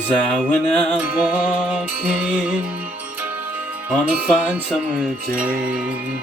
as I went out walking on a fine summer day,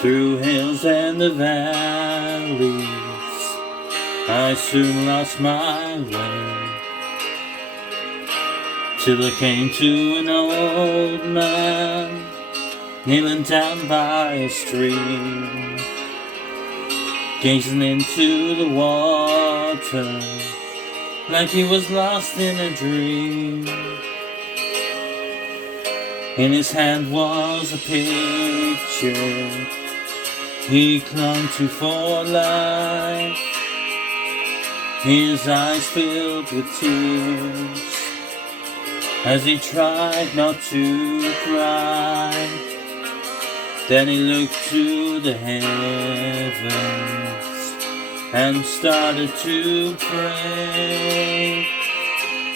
through hills and the valleys, I soon lost my way, till I came to an old man kneeling down by a stream, gazing into the water like he was lost in a dream. In his hand was a picture he clung to for life, his eyes filled with tears as he tried not to cry. Then he looked to the heavens and started to pray.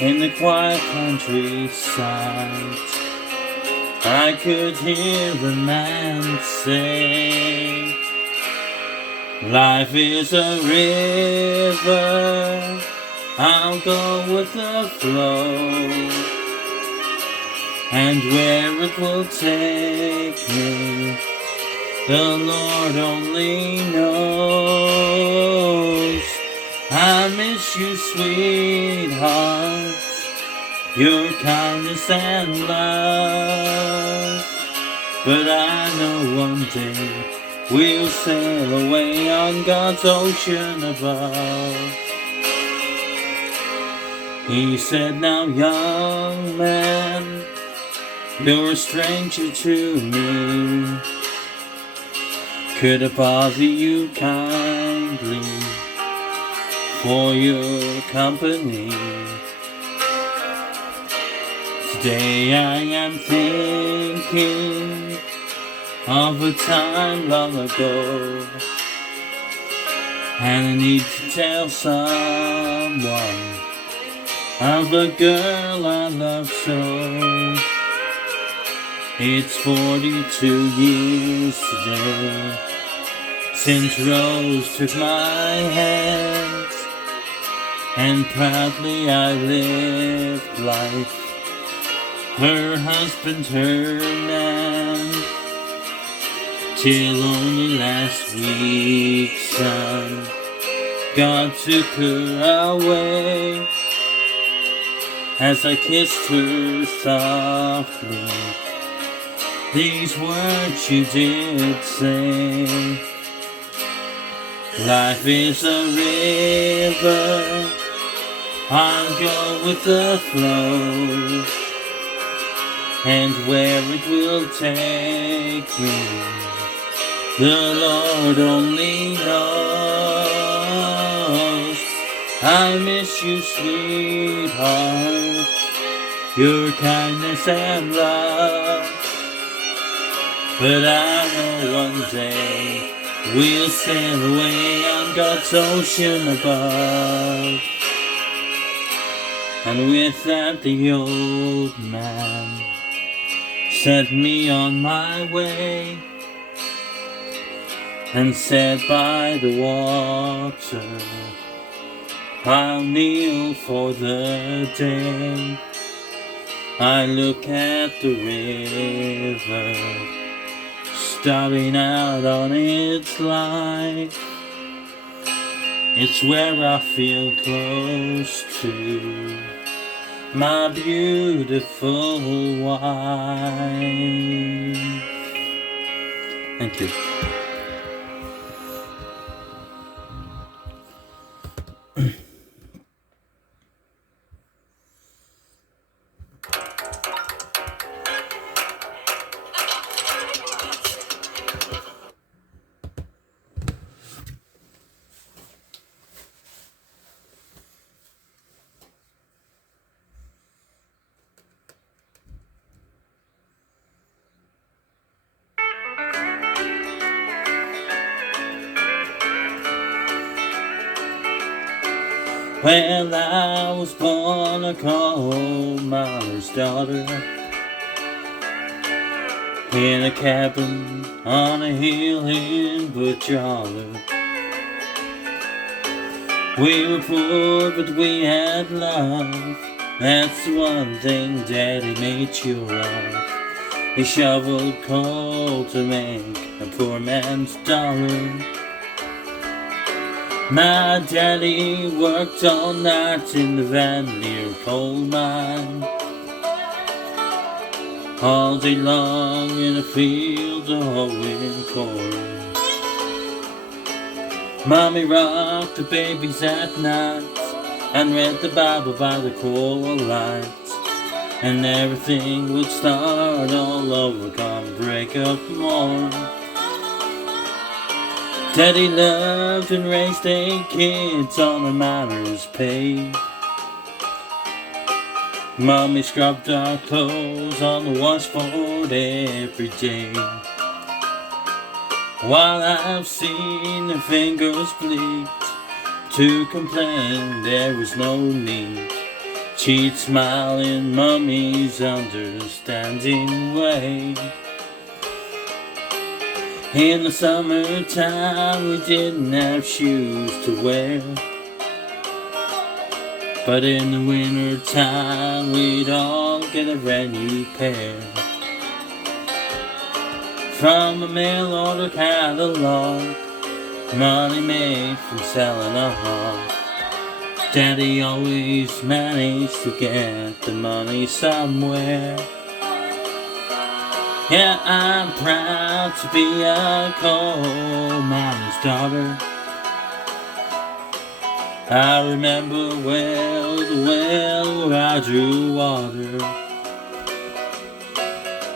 In the quiet countryside, I could hear the man say, life is a river, I'll go with the flow, and where it will take me, the Lord only knows. I miss you, sweetheart, your kindness and love, but I know one day we'll sail away on God's ocean above. He said, now young man, you're a stranger to me, could I bother you kindly for your company? Today I am thinking of a time long ago, and I need to tell someone of a girl I love so. It's 42 years today since Rose took my hand, and proudly I lived life, her husband, her man, till only last week, son, God took her away. As I kissed her softly, these words she did say, life is a river, I'll go with the flow, and where it will take me, the Lord only knows. I miss you, sweetheart, your kindness and love, but I know one day we'll sail away on God's ocean above. And with that the old man set me on my way, and said, by the water I'll kneel for the day. I look at the river starting out on its life. It's where I feel close to my beautiful wife. Thank you. Well, I was born a coal miner's daughter, in a cabin on a hill in Butch Hollow. We were poor, but we had love. That's the one thing Daddy made sure of. He shoveled coal to make a poor man's dollar. My daddy worked all night in the Van Leer coal mine, all day long in a field of hoeing corn. Mommy rocked the babies at night and read the Bible by the coal light, and everything would start all over come break of morn. Daddy loved and raised 8 kids on a miner's pay. Mommy scrubbed our clothes on the washboard every day. While I've seen their fingers bleed, to complain there was no need. She'd smile in Mommy's understanding way. In the summertime we didn't have shoes to wear, but in the wintertime we'd all get a brand new pair. From a mail-order catalog, money made from selling a hog, Daddy always managed to get the money somewhere. Yeah, I'm proud to be a coal miner's daughter. I remember well the well where I drew water.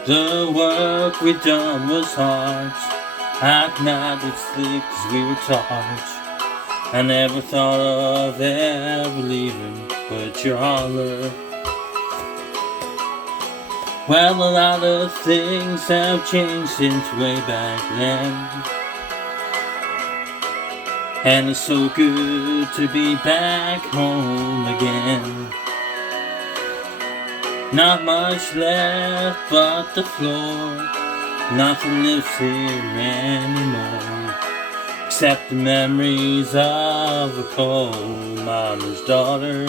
The work we done was hard. At night we'd sleep 'cause we were taught. I never thought of ever leaving but your holler. Well, a lot of things have changed since way back then, and it's so good to be back home again. Not much left but the floor, nothing lives here anymore, except the memories of a coal miner's daughter.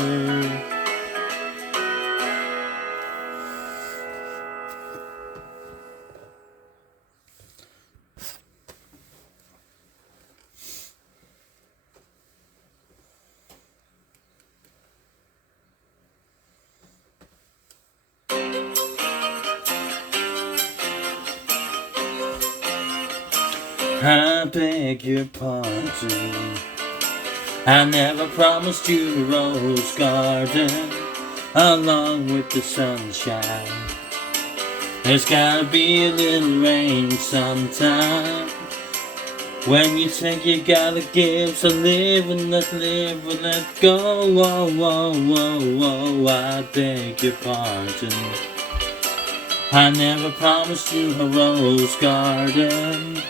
I beg your pardon, I never promised you a rose garden along with the sunshine. There's gotta be a little rain sometime. When you think you gotta give, so live and let go. Whoa, whoa, whoa, whoa, I beg your pardon. I never promised you a rose garden.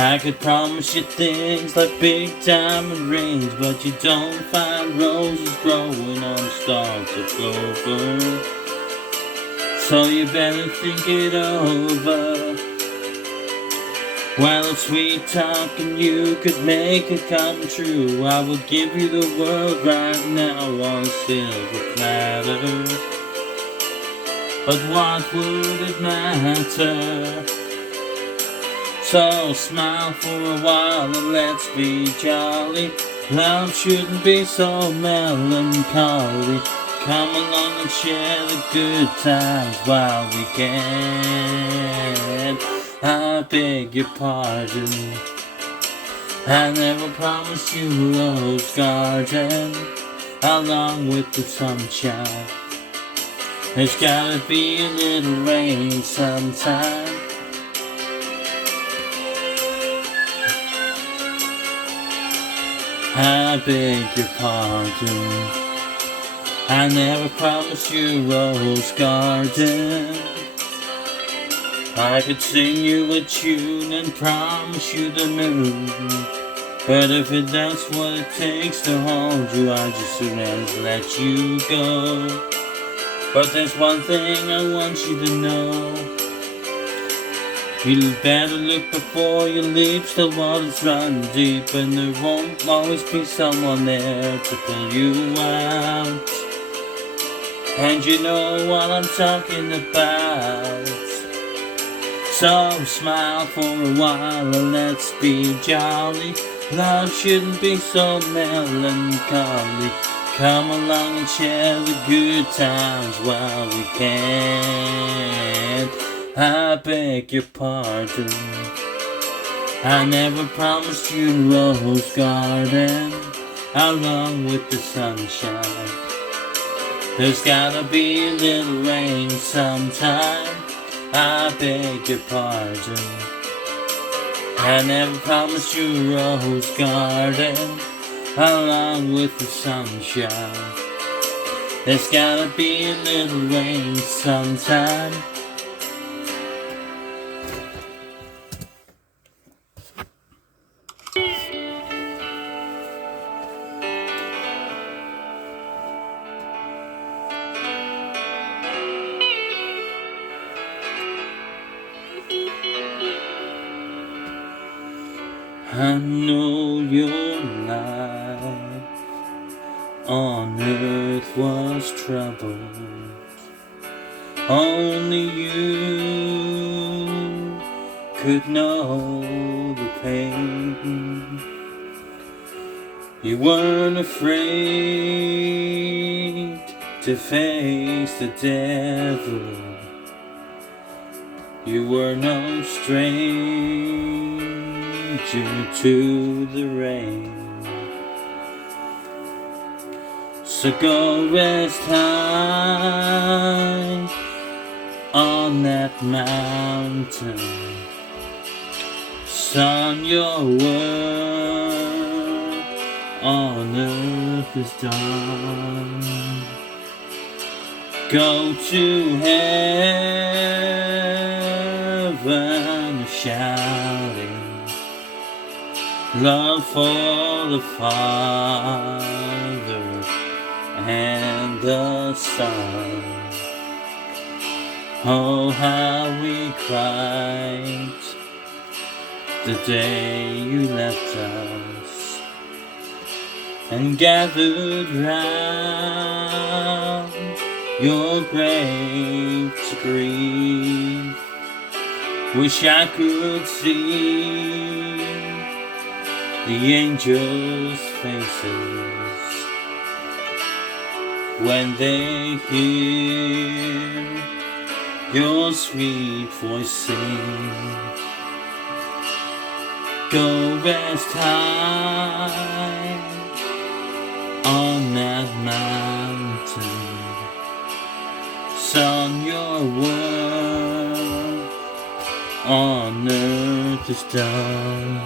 I could promise you things like big diamond rings, but you don't find roses growing on stalks of clover. So you better think it over. Well, if sweet talking you could make it come true, I would give you the world right now on a silver platter. But what would it matter? So smile for a while and let's be jolly. Love shouldn't be so melancholy. Come along and share the good times while we can. I beg your pardon, I never promised you a rose garden along with the sunshine. There's gotta be a little rain sometime. I beg your pardon, I never promised you a rose garden. I could sing you a tune and promise you the moon, but if that's what it takes to hold you, I just soon as let you go. But there's one thing I want you to know, You better look before you leap, the waters run deep, and there won't always be someone there to pull you out. And you know what I'm talking about. So smile for a while and let's be jolly. Love shouldn't be so melancholy. Come along and share the good times while we can. I beg your pardon, I never promised you a rose garden along with the sunshine. There's gotta be a little rain sometime. I beg your pardon, I never promised you a rose garden along with the sunshine. There's gotta be a little rain sometime. I know your life on earth was troubled. Only you could know the pain. You weren't afraid to face the devil. You were no stranger to the rain. So go rest high on that mountain. Son, your work on earth is done. Go to heaven shouting love for the Father and the Son. Oh, how we cried the day you left us and gathered round your grave to grieve. Wish I could see the angels' faces when they hear your sweet voice sing. Go rest high on that mountain. Son, your work on earth is done.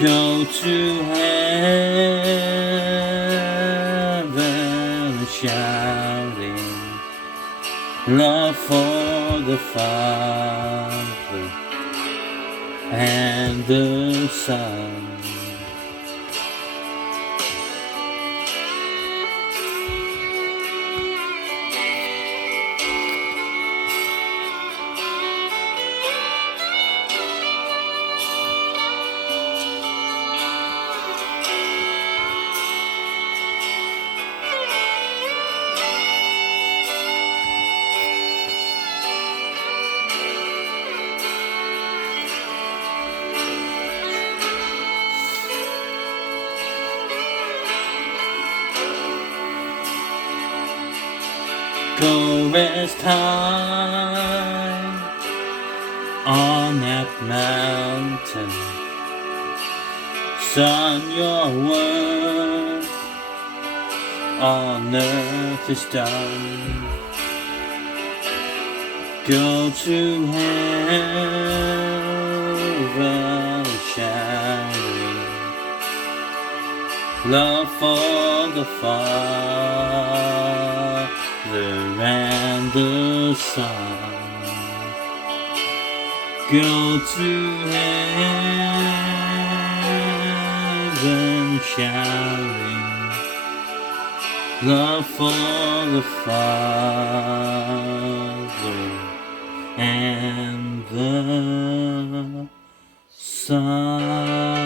Go to heaven shouting love for the Father and the Son. Go rest high on that mountain. Son, your work on earth is done. Go to heaven shouting love for the Father and the Son. Go to heaven shouting love for the Father and the sun.